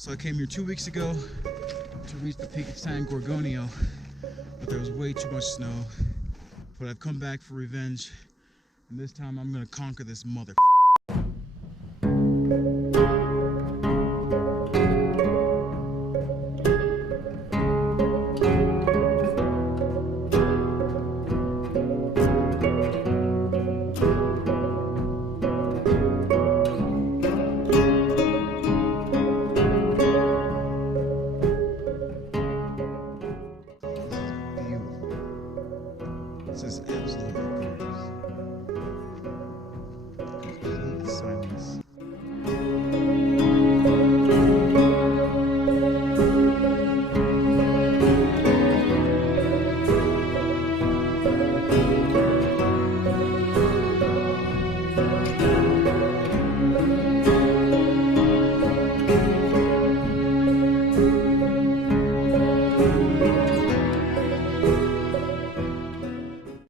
So I came here 2 weeks ago to reach the peak of San Gorgonio, but there was way too much snow. But I've come back for revenge, and this time I'm gonna conquer this mother. This is absolutely gorgeous. Complete silence.